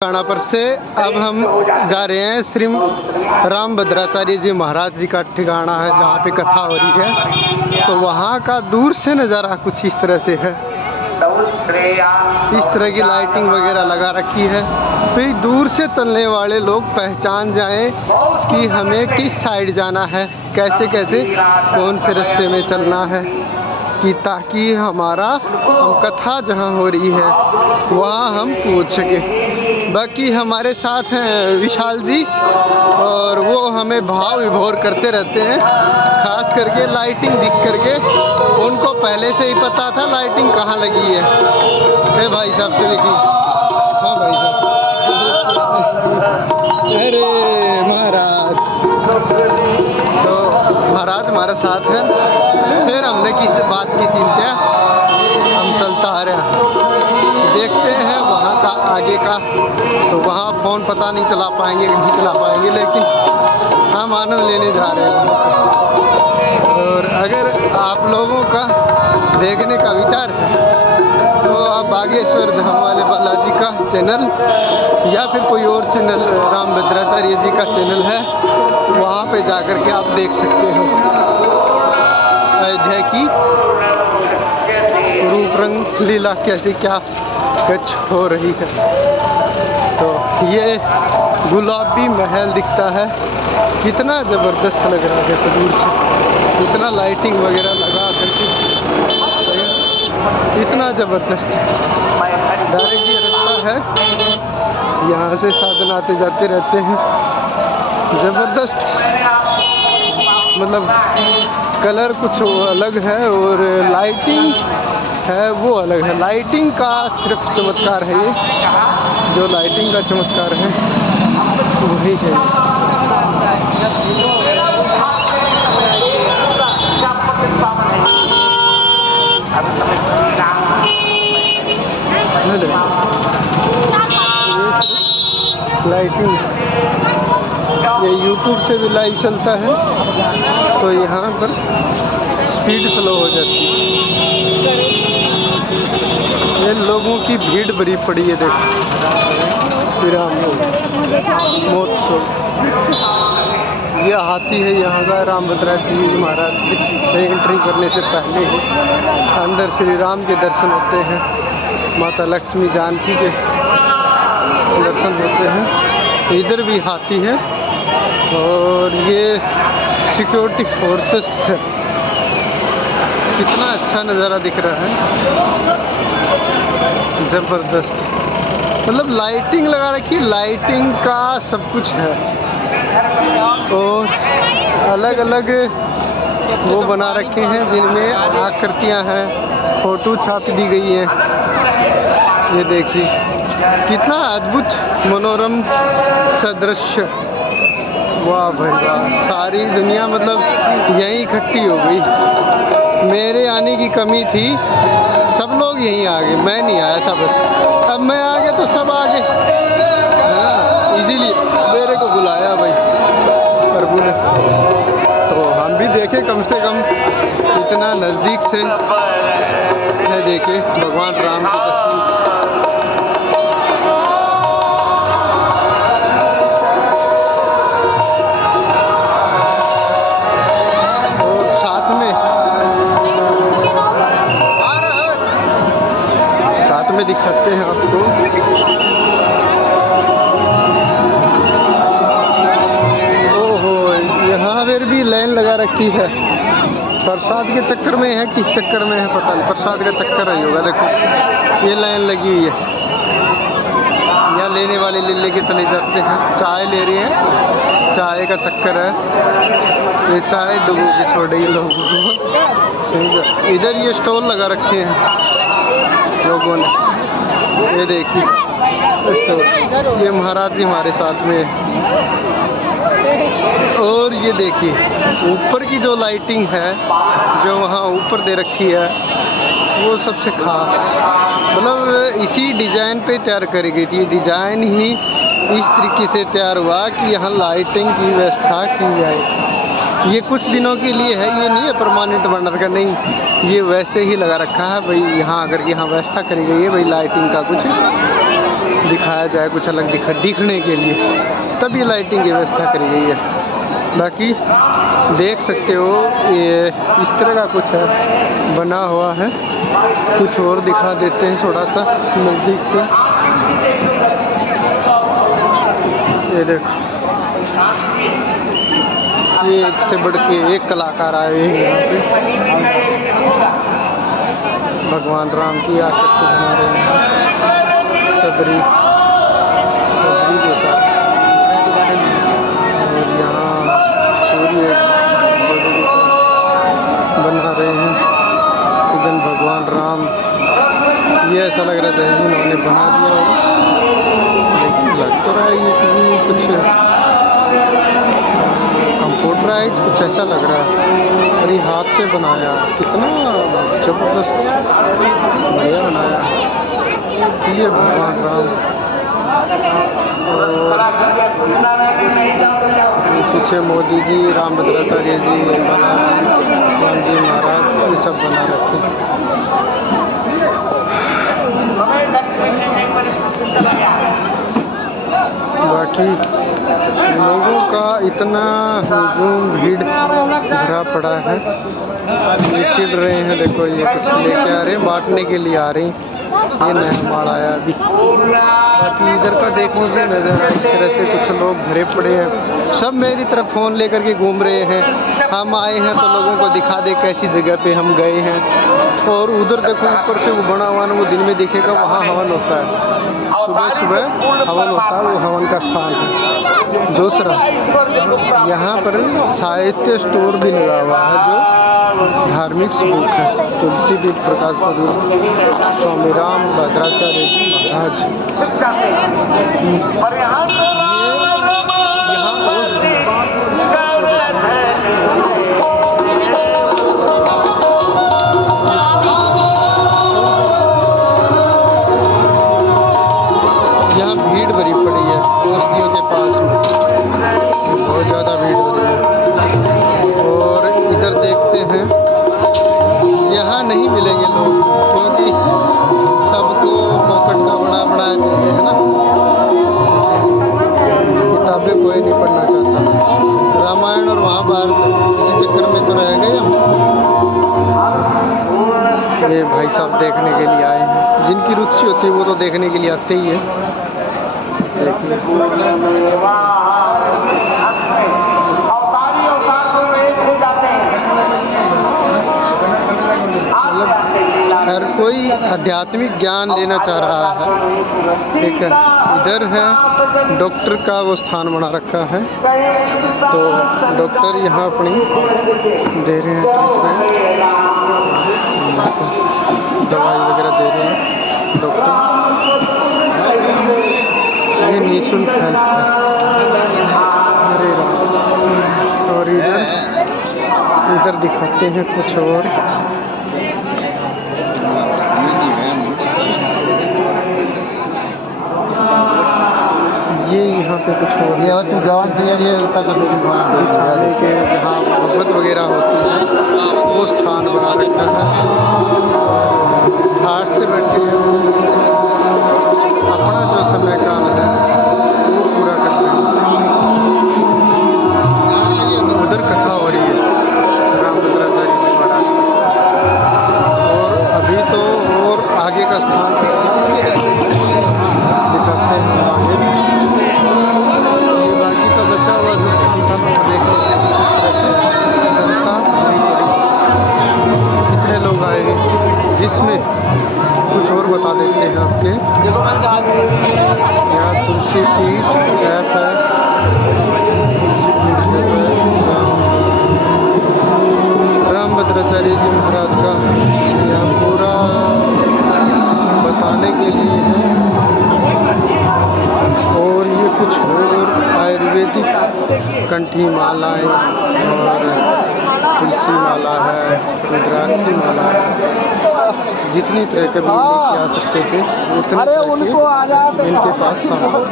पर से अब हम जा रहे हैं श्री रामभद्राचार्य जी महाराज जी का ठिकाना है जहाँ पे कथा हो रही है। तो वहाँ का दूर से नज़ारा कुछ इस तरह से है। इस तरह की लाइटिंग वगैरह लगा रखी है तो ये दूर से चलने वाले लोग पहचान जाएं कि हमें किस साइड जाना है, कैसे कैसे कौन से रास्ते में चलना है, कि ताकि हम कथा जहाँ हो रही है वहाँ हम पहुँच सकें। बाकी हमारे साथ हैं विशाल जी और वो हमें भाव विभोर करते रहते हैं, खास करके लाइटिंग दिख करके उनको पहले से ही पता था लाइटिंग कहाँ लगी है। ए भाई साहब से लिखी, हाँ भाई साहब। अरे महाराज, तो महाराज हमारे साथ है। फिर हमने किस बात की चिंता, हम चलता आ रहे हैं, देखते हैं वहाँ का आगे का। तो वहाँ फ़ोन पता नहीं चला पाएंगे कि नहीं चला पाएंगे, लेकिन हम आनंद लेने जा रहे हैं। और अगर आप लोगों का देखने का विचार है तो आप बागेश्वर धाम वाले बालाजी का चैनल या फिर कोई और चैनल रामभद्राचार्य जी का चैनल है, वहाँ पे जाकर के आप देख सकते हो अयोध्या की रूप रंग लीला कैसे क्या कुछ हो रही है। तो ये गुलाबी महल दिखता है, कितना ज़बरदस्त लग रहा है। तो दूर से इतना लाइटिंग वगैरह लगा करके इतना ज़बरदस्त डायरेक्ट ये रास्ता है, यहाँ से साधन आते जाते रहते हैं। ज़बरदस्त, मतलब कलर कुछ अलग है और लाइटिंग है वो अलग है। लाइटिंग का सिर्फ चमत्कार है, ये जो लाइटिंग का चमत्कार है वही है। लाइटिंग ये YouTube से भी लाइव चलता है तो यहाँ पर स्पीड स्लो हो जाती है। ये लोगों की भीड़ भरी पड़ी है, देखो श्री राम महोत्सव। ये हाथी है यहाँ का रामभद्राचार्य जी महाराज से एंट्री करने से पहले ही अंदर श्री राम के दर्शन होते हैं, माता लक्ष्मी जानकी के दर्शन होते हैं। इधर भी हाथी है और ये सिक्योरिटी फोर्सेस है। कितना अच्छा नज़ारा दिख रहा है, ज़बरदस्त। मतलब लाइटिंग लगा रखी, लाइटिंग का सब कुछ है और अलग अलग वो बना रखे हैं जिनमें आकृतियां हैं, फोटो छाप दी गई है। ये देखिए कितना अद्भुत मनोरम सदृश्य, वाह भाई वाह। सारी दुनिया मतलब यहीं इकट्ठी हो गई। मेरे आने की कमी थी, सब लोग यहीं आ गए, मैं नहीं आया था बस। अब मैं आ गया तो सब आ गए, है ना, इसीलिए मेरे को बुलाया भाई प्रभु ने। तो हम भी देखे कम से कम इतना नज़दीक से है, देखे भगवान राम की तस्वीर। में दिखाते हैं आपको। ओहो, यहाँ पर भी लाइन लगा रखी है, प्रसाद के चक्कर में है, किस चक्कर में है पता नहीं, प्रसाद का चक्कर ही होगा। देखो ये लाइन लगी हुई है, यहाँ लेने वाले ले लेके चले जाते हैं। चाय ले रहे हैं, चाय का चक्कर है, ये चाय डुबो के छोड़ रही है लोगों को। इधर ये स्टॉल लगा रखे हैं लोगों ने, ये देखिए तो ये महाराज जी हमारे साथ में है। और ये देखिए ऊपर की जो लाइटिंग है जो वहाँ ऊपर दे रखी है वो सबसे खास, मतलब इसी डिज़ाइन पे तैयार करी गई थी। डिज़ाइन ही इस तरीके से तैयार हुआ कि यहाँ लाइटिंग की व्यवस्था की जाए। ये कुछ दिनों के लिए है, ये नहीं है परमानेंट बनर का, नहीं, ये वैसे ही लगा रखा है भाई। यहाँ अगर यहाँ व्यवस्था करी गई है भाई लाइटिंग का कुछ दिखाया जाए, कुछ अलग दिखने के लिए, तभी लाइटिंग की व्यवस्था करी गई है। बाकी देख सकते हो ये इस तरह का कुछ है बना हुआ है। कुछ और दिखा देते हैं थोड़ा सा नज़दीक से। ये देखो, ये एक से बढ़ के एक कलाकार आए हैं यहाँ पे, भगवान राम की आकृति बना रहे हैं सबरी जैसा। और यहाँ सूर्य बना रहे हैं, इधर भगवान राम। ये ऐसा लग रहा है इन्होंने बना दिया होगा, लेकिन लग तो रहा है ये कि कुछ कंप्यूटराइज कुछ ऐसा लग रहा है। और ये हाथ से बनाया, कितना ज़बरदस्त बढ़िया बनाया ये भगवान राम। और पीछे मोदी जी, रामभद्राचार्य जी, राम जी महाराज, ये सब बना रखे। बाकी लोगों का इतना हुजूम भीड़ भरा पड़ा है, ये चिढ़ रहे हैं। देखो ये कुछ लेके आ रहे हैं, बांटने के लिए आ रहे हैं। ये नया माल आया अभी। बाकी इधर का देख लीजिए नज़र, इस तरह से कुछ लोग भरे पड़े हैं, सब मेरी तरफ फ़ोन लेकर के घूम रहे हैं। हम आए हैं तो लोगों को दिखा दे कैसी जगह पे हम गए हैं। और उधर देखो ऊपर से वो बना हुआ ना, वो दिन में दिखेगा, वहाँ हवन होता है, सुबह सुबह हवन होता है, वो हवन का स्थान है। दूसरा यहाँ पर साहित्य स्टोर भी लगा हुआ है, जो धार्मिक बुक है, तुलसी दीप प्रकाश स्वरूप स्वामी राम भद्राचार्य जी महाराज। यहाँ भीड़ भरी पड़ी है बस्तियों के पास में, बहुत ज़्यादा भीड़ हो रही है। और इधर देखते हैं, यहाँ नहीं मिलेंगे लोग, क्योंकि सबको पॉकेट का बनाया चाहिए, है ना। किताबें कोई नहीं पढ़ना चाहता, रामायण और महाभारत इसी चक्कर में तो रह गए हम। ये भाई साहब देखने के लिए आए हैं, जिनकी रुचि होती है वो तो देखने के लिए आते ही है। देखिए हर कोई आध्यात्मिक ज्ञान लेना चाह रहा है। ठीक है, इधर है डॉक्टर का वो स्थान बना रखा है, तो डॉक्टर यहाँ अपनी दे रहे हैं ट्रीटमेंट, दवाई वगैरह दे रहे हैं डॉक्टर। ये निःशुल्क हेल्प है। अरे और इधर दिखाते हैं कुछ और। ये यहाँ पे कुछ और बिछाने के जहाँ भगवत वगैरह होती है वो स्थान बना रखा है। हाथ से बैठे हैं, अपना जो समय काल है वो पूरा कर रहे हैं। उधर कथा हो रही है रामभद्राचार्य जी महाराज की, और अभी तो और आगे का स्थान दिखाते हैं आगे। ये बाकी का बचा हुआ जो स्थान था वो देख जनता कितने लोग आए हैं, जिसमें कुछ और बता देते हैं आपके। यहाँ तुलसी पीठ ऐप है, तुलसी पीठ है रामभद्राचार्य जी महाराज का, यहाँ पूरा बताने के लिए है। और ये कुछ और आयुर्वेदिक कंठी मालाएं और तुलसी माला है, रुद्राक्षी माला है, जितनी तरह के भी लेके आ सकते थे उतने तरह के इनके पास सामान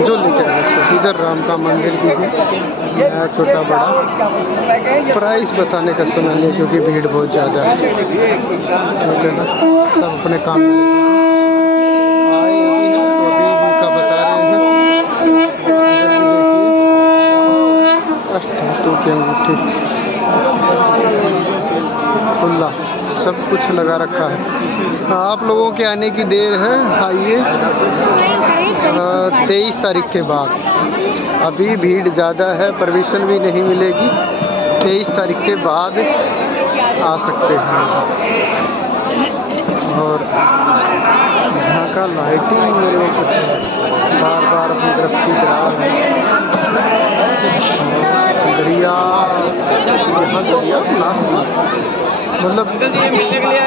जो लेके आ सकते थे। इधर राम का मंदिर भी है, छोटा बड़ा। प्राइस बताने का समय नहीं, क्योंकि भीड़ बहुत ज़्यादा है, ठीक है ना। सब अपने काम में आए अभी हैं कुछ लगा रखा है। आप लोगों के आने की देर है, आइए 23 तारीख के बाद। अभी भीड़ ज़्यादा है, परमिशन भी नहीं मिलेगी। 23 तारीख के बाद आ सकते हैं। और यहाँ का लाइटिंग मेरे को कुछ बार बार अपनी तरफ खींच रहा है। दरिया, यहाँ दरिया लास्ट मतलब मिलने के लिए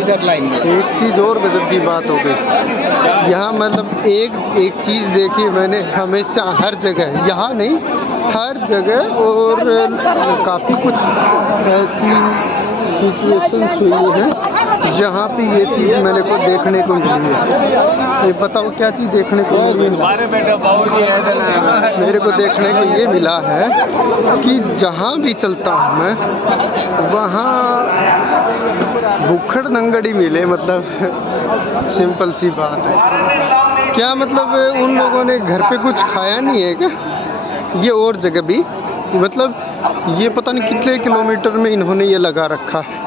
इधर लाइन। एक चीज़ और गजब की बात हो गई यहाँ, मतलब एक चीज़ देखी मैंने हमेशा हर जगह, यहाँ नहीं हर जगह, और काफ़ी कुछ ऐसी सिचुएशंस हुई हैं जहाँ पे ये चीज़ मेरे को देखने को मिली है। ये बताओ क्या चीज़ देखने को मिली है? मेरे को देखने को ये मिला है कि जहाँ भी चलता हूँ मैं वहाँ भुक्खड़ नंगड़ी मिले, मतलब सिंपल सी बात है। क्या मतलब उन लोगों ने घर पे कुछ खाया नहीं है क्या? ये और जगह भी, मतलब ये पता नहीं कितने किलोमीटर में इन्होंने ये लगा रखा है।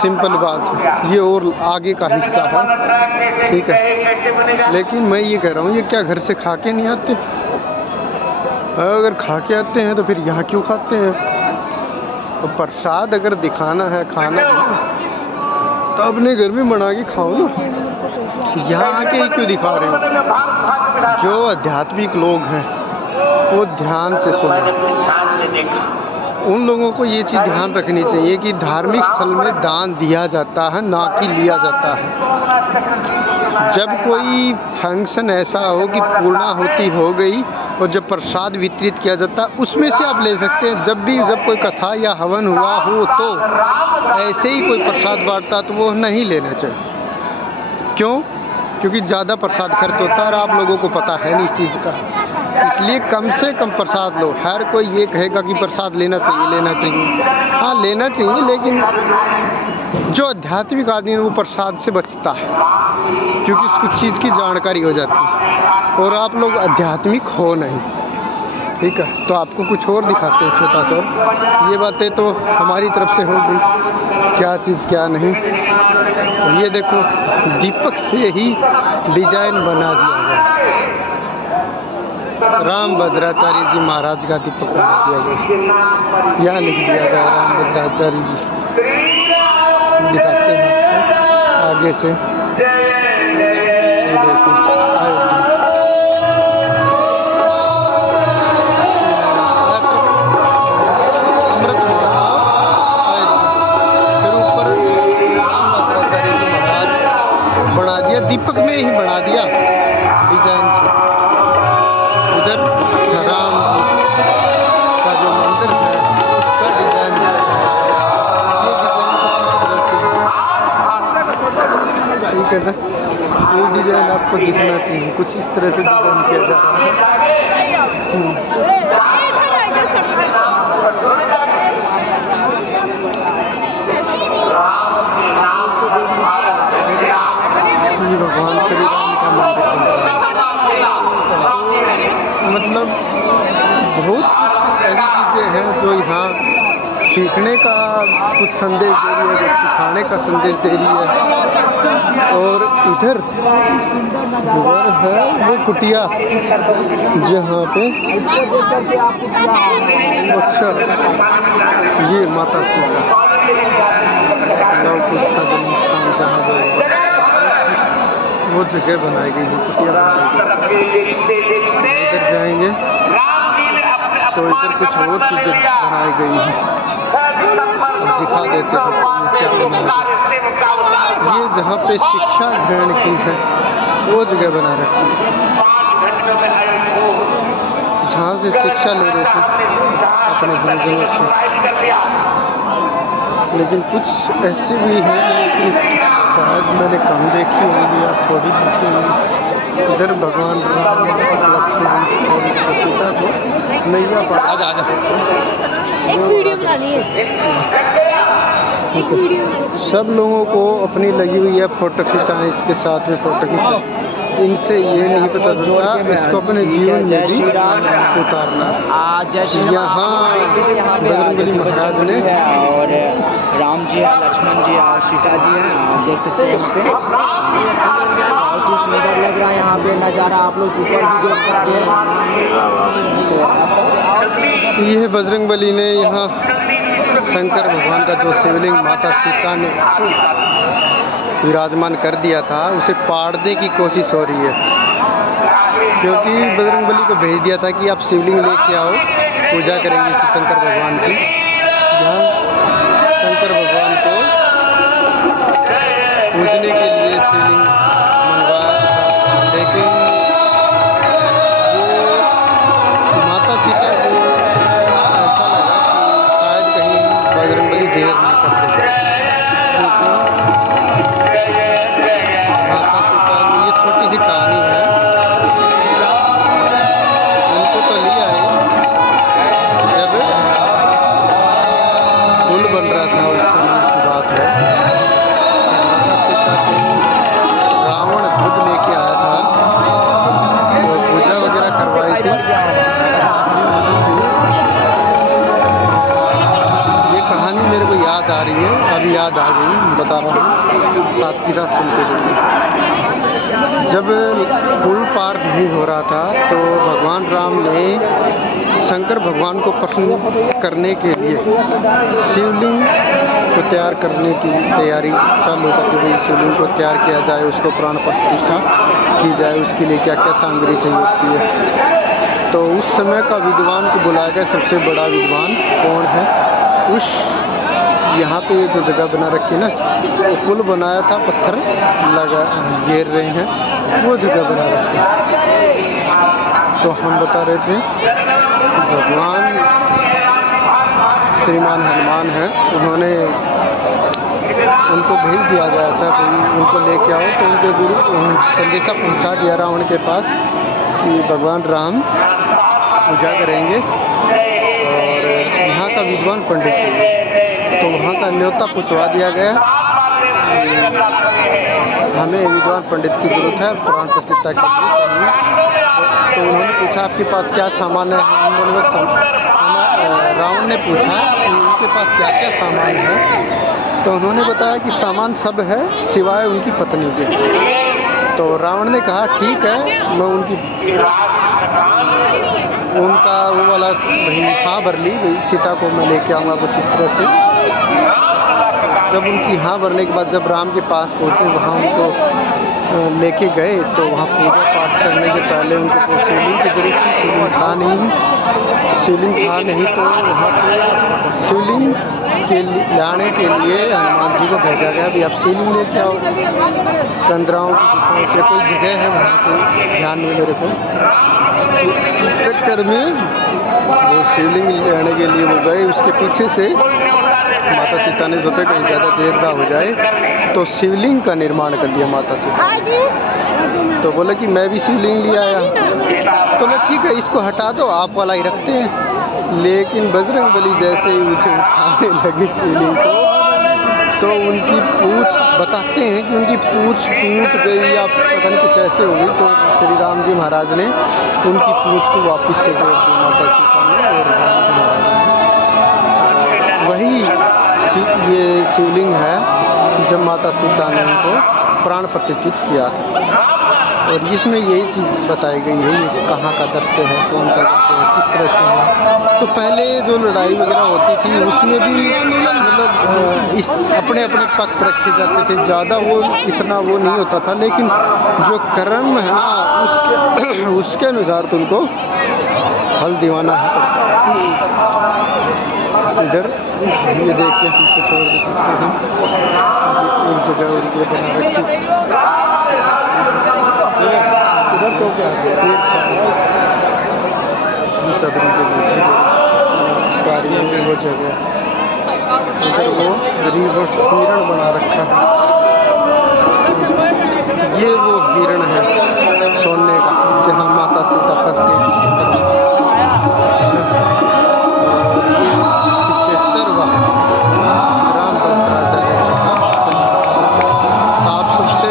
सिंपल बात है, ये और आगे का हिस्सा है, ठीक है। लेकिन मैं ये कह रहा हूँ, ये क्या घर से खा के नहीं आते? अगर खा के आते हैं तो फिर यहाँ क्यों खाते हैं? और प्रसाद अगर दिखाना है, खाना है, तो अपने घर में बना के खाओ ना। यहाँ आके ही क्यों दिखा रहे हो? जो आध्यात्मिक लोग हैं वो ध्यान से सुने। उन लोगों को ये चीज़ ध्यान रखनी चाहिए कि धार्मिक स्थल में दान दिया जाता है, ना कि लिया जाता है। जब कोई फंक्शन ऐसा हो कि पूर्णाहुति हो गई और जब प्रसाद वितरित किया जाता है, उसमें से आप ले सकते हैं। जब कोई कथा या हवन हुआ हो तो ऐसे ही कोई प्रसाद बांटता तो वो नहीं लेना चाहिए। क्यों? क्योंकि ज़्यादा प्रसाद खर्च होता है और आप लोगों को पता है नहीं इस चीज़ का। इसलिए कम से कम प्रसाद लो। हर कोई ये कहेगा कि प्रसाद लेना चाहिए। हाँ लेना चाहिए, लेकिन जो आध्यात्मिक आदमी है वो प्रसाद से बचता है, क्योंकि उसको चीज़ की जानकारी हो जाती है। और आप लोग आध्यात्मिक हो नहीं, ठीक है, तो आपको कुछ और दिखाते हैं छोटा सा। ये बातें तो हमारी तरफ से हो गई, क्या चीज़ क्या नहीं। ये देखो दीपक से ही डिजाइन बना दिया गया, रामभद्राचार्य जी महाराज का दीपक बना दिया गया। यहाँ लिख दिया गया रामभद्राचार्य जी। दिखाते हैं आगे से, ये देखो अमृत महोत्सव अयोध्या। फिर ऊपर रामभद्राचार्य जी महाराज बना दिया, दीपक में ही बना दिया डिजाइन से। इधर राम जी का जो मंदिर है उसका डिजाइन है। ये डिजाइन कुछ इस तरह से, ठीक है ना, ये डिजाइन आपको दिखना चाहिए, कुछ इस तरह से डिजाइन किया जा रहा है। ये भगवान श्री राम का मंदिर मतलब बहुत कुछ ऐसी चीज़ें हैं जो यहाँ सीखने का कुछ संदेश दे रही है, जो सिखाने का संदेश दे रही है। और इधर है वो कुटिया जहाँ पे, अच्छा ये माता सीता लव कुश का जन्म स्थान जहाँ वो जगह बनाई गई है, कुटिया बनाई गई। इधर जाएंगे तो इधर कुछ और चीज़ें बनाई गई हैं, अब दिखा देते हैं क्या बना। ये जहाँ पे शिक्षा ग्रहण की है वो जगह बना रखी है, जहाँ से शिक्षा ले रहे थे अपने गुरुजनों से। लेकिन कुछ ऐसे भी हैं कि शायद मैंने कम देखी होगी या थोड़ी देखी होगी। इधर भगवान राम लक्ष्मण और सीता को नैया पार, एक वीडियो बनानी है। सब लोगों को अपनी लगी हुई है फोटो खिंचाएं, इसके साथ में फोटो खिंचाएं। इनसे ये नहीं पता चलता इसको अपने जीवन में भी उतारना। यहाँ बजरंगबली महाराज ने राम जी है, लक्ष्मण जी और सीता जी हैं। आप देख सकते हैं यहाँ पे बहुत ही सुंदर लग रहा है यहाँ पे नज़ारा। आप लोग ऊपर भी देख सकते हैं। तो आप सब ये बजरंगबली ने यहाँ शंकर भगवान का जो शिवलिंग माता सीता ने विराजमान कर दिया था उसे पाड़ने की कोशिश हो रही है, क्योंकि बजरंगबली को भेज दिया था कि आप शिवलिंग लेके आओ, पूजा करेंगे शंकर भगवान की। यहाँ शंकर भगवान को पूजने के लिए शिवलिंग मंगवाया था, लेकिन वो माता सीता को ऐसा लगा कि शायद कहीं बजरंगबली देर ना कर दे, क्योंकि माता सीता की ये छोटी सी कहानी है। उनको तो लिया है जब पुल बन रहा था उस समय की बात है, माता सीता को रावण खुद लेके आया था, तो पूजा वगैरह करवाई थी। ये कहानी मेरे को याद आ रही है, अभी याद आ गई, बता रहा हूँ, साथ के साथ सुनते चलिए। जब पुल पार नहीं हो रहा था तो भगवान राम ने शंकर भगवान को प्रसन्न करने के लिए शिवलिंग को तैयार करने की तैयारी चालू कर दी गई। शिवलिंग को तैयार किया जाए, उसको प्राण प्रतिष्ठा की जाए, उसके लिए क्या क्या सामग्री चाहिए होती है। तो उस समय का विद्वान को बुलाया गया, सबसे बड़ा विद्वान कौन है, उस यहाँ पे जो जगह बना रखी है ना, वो पुल बनाया था, पत्थर लगा घेर रहे हैं, वो जगह बना रखी है। तो हम बता रहे थे भगवान श्रीमान हनुमान हैं, उन्होंने उनको भेज दिया गया था कि उनको लेके आओ, तो उनके गुरु संदेशा पहुंचा दिया रावण के पास कि भगवान राम पूजा करेंगे और यहाँ का विद्वान पंडित चाहिए। तो वहाँ का न्योता पहुँचवा दिया गया, हमें विद्वान पंडित की ज़रूरत है प्राण प्रतिष्ठा के लिए चाहिए। तो उन्होंने पूछा आपके पास क्या सामान है, रावण ने पूछा कि उनके पास क्या क्या सामान है, तो उन्होंने बताया कि सामान सब है सिवाय उनकी पत्नी के। तो रावण ने कहा ठीक है, मैं उनका वो वाला भाई हाँ भर ली, भाई सीता को मैं लेके आऊँगा, कुछ इस तरह से। जब उनकी हाँ भरने के बाद जब राम के पास पहुँचे, वहाँ उनको लेके गए, तो वहाँ पूजा पाठ करने से पहले उनको तो शिवलिंग की जरूरत थी, शिवलिंग था नहीं, तो वहाँ पे शिवलिंग के लाने के लिए हनुमान जी को भेजा गया, भी आप शिवलिंग लेके आओ। कंदराओं की से कोई जगह है वहाँ से, ध्यान नहीं मेरे को। इस चक्कर में वो शिवलिंग लेने के लिए वो गए, उसके पीछे से माता सीता ने सोचा कहीं ज़्यादा देर ना हो जाए, तो शिवलिंग का निर्माण कर दिया माता सीता। तो बोले कि मैं भी शिवलिंग ले आया, तो मैं ठीक है इसको हटा दो, आप वाला ही रखते हैं। लेकिन बजरंगबली जैसे ही मुझे उठाने लगे शिवलिंग को, तो उनकी पूँछ बताते हैं कि उनकी पूँछ टूट गई या पता नहीं कुछ ऐसे हो गई, तो श्री राम जी महाराज ने उनकी पूँछ को वापस से जोड़ दी माता सीता ने और राम जी महाराज ने। वही ये शिवलिंग है जब माता सीता ने उनको प्राण प्रतिष्ठित किया था, और इसमें यही चीज़ बताई गई है, ये कहाँ का दृश्य है, कौन सा दृश्य है, किस तरह से है। तो पहले जो लड़ाई वगैरह होती थी उसमें भी मतलब अपने अपने पक्ष रखे जाते थे, ज़्यादा वो इतना वो नहीं होता था, लेकिन जो कर्म है ना उसके अनुसार तो उनको फल दिवाना ही पड़ता है। इधर ये देखिए हम कुछ और देख सकते हैं, एक जगह और ये बना रखी, इधर तो क्या सबरी के गाड़ियों में वो जगह, इधर वो हिरण बना रखा है, ये वो हिरण है सोने का जहाँ माता सीता फंस गई थी चित्र में। ये 75वां रामभद्र राजा जैसा था। आप सबसे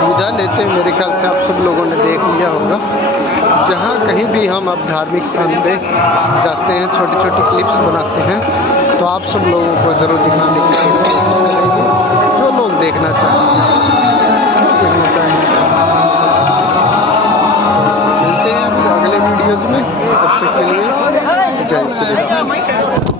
विदा लेते हैं, मेरे ख्याल से आप सब लोगों ने देख लिया होगा, जहाँ कहीं भी हम अब धार्मिक स्थान पे जाते हैं छोटी छोटी क्लिप्स बनाते हैं, तो आप सब लोगों को ज़रूर दिखाने की कोशिश करेंगे, जो लोग देखना चाहेंगे। मिलते हैं अगले वीडियोज़ में, तब तक के लिए जय श्री राम।